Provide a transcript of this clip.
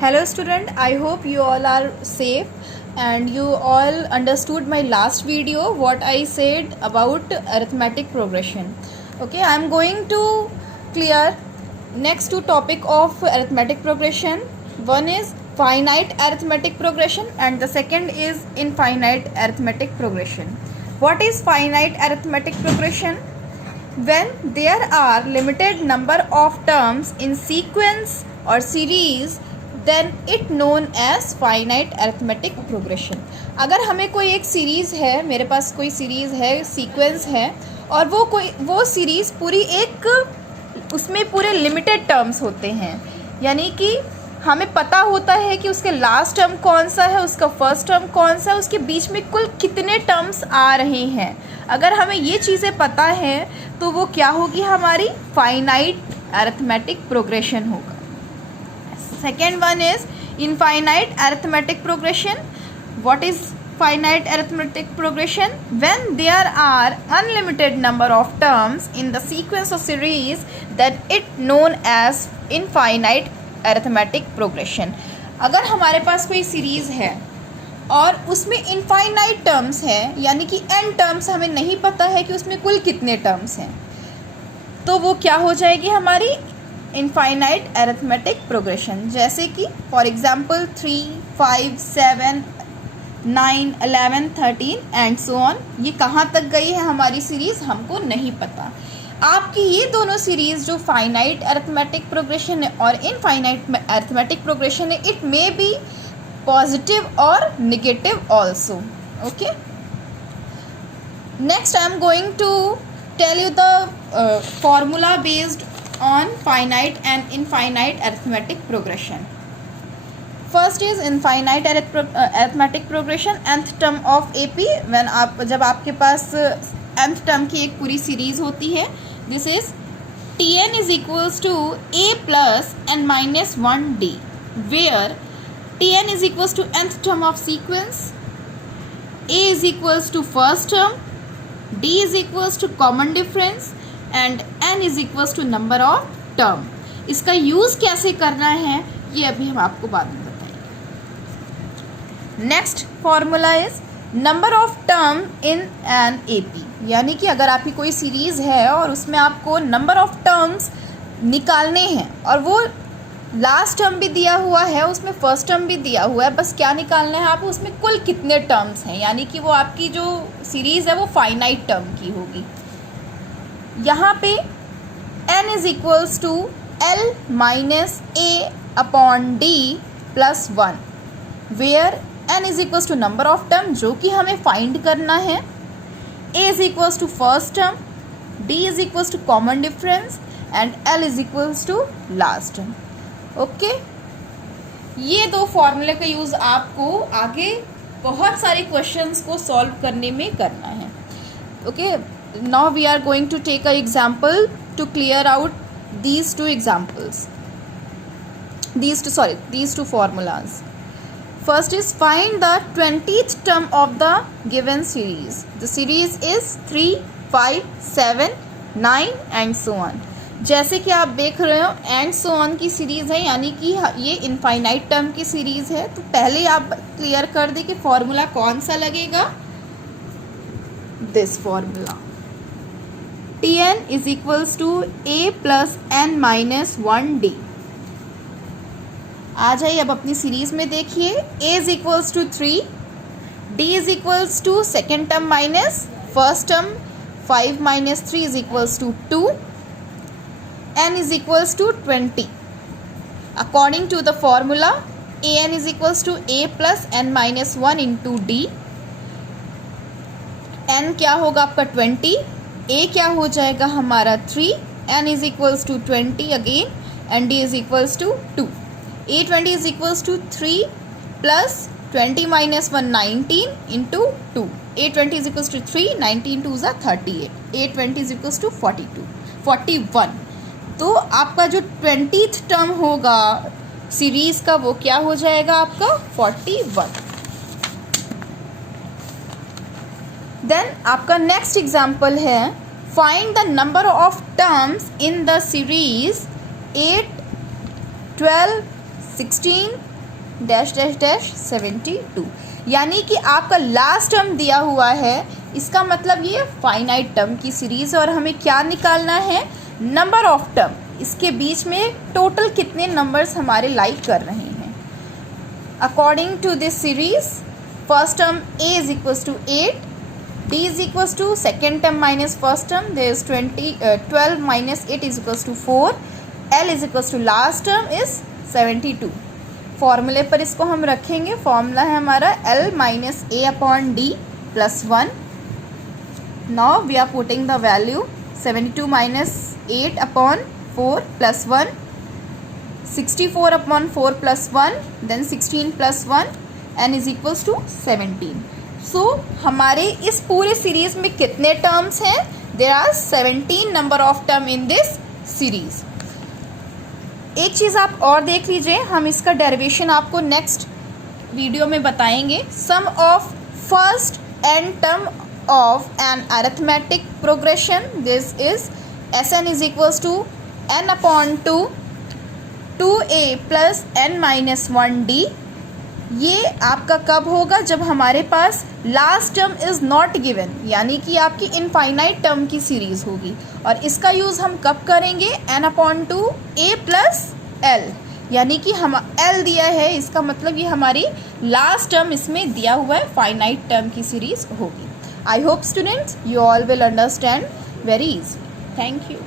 Hello student, I hope you all are safe and you all understood my last video what I said about arithmetic progression. Okay, I am going to clear next two topic of arithmetic progression. One is finite arithmetic progression and the second is infinite arithmetic progression. What is finite arithmetic progression? When there are limited number of terms in sequence or series then it known as finite arithmetic progression. अगर हमें कोई एक series है, मेरे पास कोई series है, sequence है और वो सीरीज़ पूरी एक उसमें पूरे लिमिटेड टर्म्स होते हैं, यानी कि हमें पता होता है कि उसके लास्ट टर्म कौन सा है, उसका फर्स्ट टर्म कौन सा है, उसके बीच में कुल कितने टर्म्स आ रहे हैं. अगर हमें ये चीज़ें पता है तो वो क्या होगी, हमारी फाइनाइट अरिथमेटिक प्रोग्रेशन होगा. Second one is infinite arithmetic progression. What is finite arithmetic progression? When there are unlimited number of terms in the sequence of series, then it known as infinite arithmetic progression. अगर हमारे पास कोई series है और उसमें infinite terms है, यानी कि n terms हमें नहीं पता है कि उसमें कुल कितने टर्म्स हैं, तो वो क्या हो जाएगी, हमारी इनफाइनाइट अरिथमेटिक प्रोग्रेशन. जैसे कि for example 3, 5, 7, 9, 11, 13 and so on. ये कहाँ तक गई है हमारी सीरीज़ हमको नहीं पता. आपकी ये दोनों सीरीज़ जो फाइनाइट अरिथमेटिक प्रोग्रेशन है और इनफाइनाइट अरिथमेटिक प्रोग्रेशन है, इट मे बी पॉजिटिव और negative also. Okay, next I am going to tell you the formula based on finite and infinite arithmetic progression. First is infinite arithmetic progression, nth term of AP. when जब आपके पास nth term की एक पूरी series होती है, this is Tn is equals to a plus n minus 1d, where Tn is equals to nth term of sequence, a is equals to first term, d is equals to common difference and n is equals to number of term. इसका use कैसे करना है ये अभी हम आपको बाद में बताएंगे. Next formula is number of term in an AP, यानी कि अगर आपकी कोई सीरीज़ है और उसमें आपको नंबर ऑफ टर्म्स निकालने हैं और वो लास्ट टर्म भी दिया हुआ है, उसमें फर्स्ट टर्म भी दिया हुआ है, बस क्या निकालना है आपको, उसमें कुल कितने टर्म्स हैं, यानी कि वो आपकी जो सीरीज़ है वो फाइनाइट टर्म की होगी. यहाँ पे n is equals to L minus A upon D plus 1, where n is equals to number of term जो कि हमें फाइंड करना है, A is equals to first term, D is equals to common difference and L is equals to last term. Okay, ये दो फॉर्मूले का use आपको आगे बहुत सारे क्वेश्चंस को सॉल्व करने में करना है. Okay, now we are going to take an example to clear out these two formulas. First is find the 20th term of the given series. The series is 3, 5, 7, 9 and so on. जैसे कि आप देख रहे हो and so on की series है, यानी कि ये इनफाइनाइट टर्म की सीरीज़ है. तो पहले आप क्लियर कर दें कि फॉर्मूला कौन सा लगेगा. This formula Tn is equals to a plus n minus 1d. आ जाइए अब अपनी सीरीज में देखिए. a is equals to 3, d is equals to second term minus first term, 5 minus 3 is equals to 2, n is equals to 20. According to the formula, an is equals to a plus n minus 1 into d. n क्या होगा आपका 20, a क्या हो जाएगा हमारा 3, n is equals to 20 again and d is equals to 2. a20 is equals to 3 plus 20 minus 1 19 into 2. a20 is equals to 3, 19 2 ज़ा 38, a20 is equals to 41. तो आपका जो 20th टर्म होगा सीरीज़ का वो क्या हो जाएगा आपका 41. देन आपका नेक्स्ट एग्जाम्पल है find the number of terms in the series 8, 12, 16 dash dash dash 72। यानी कि आपका लास्ट टर्म दिया हुआ है, इसका मतलब ये फाइनाइट टर्म की सीरीज, और हमें क्या निकालना है, नंबर ऑफ टर्म, इसके बीच में टोटल कितने नंबर्स हमारे लाइक कर रहे हैं। According to this series, first term a is equals to 8, d is equals to second term minus first term, there is 12 minus 8 is equals to 4, l is equals to last term is 72। फॉर्मूले पर इसको हम रखेंगे, formula है हमारा l minus a upon d plus 1। Now we are putting the value 72 minus 8 upon 4 plus 1, 64 upon 4 plus 1, then 16 plus 1 n is equals to 17। So हमारे इस पूरे सीरीज में कितने टर्म्स हैं, there are 17 number of term in this series. एक चीज़ आप और देख लीजिए, हम इसका डेरिवेशन आपको नेक्स्ट वीडियो में बताएंगे। Some of first n term of an arithmetic progression, this is Sn is equals to n upon 2a plus n minus 1d। ये आपका कब होगा, जब हमारे पास last term is not given, यानी कि आपकी इनफाइनाइट टर्म की सीरीज़ होगी। और इसका यूज़ हम कब करेंगे, n upon 2a plus l, यानी कि हम l दिया है, इसका मतलब ये हमारी लास्ट टर्म इसमें दिया हुआ है, फाइनाइट टर्म की सीरीज़ होगी। I hope students you all will understand very easy. Thank you.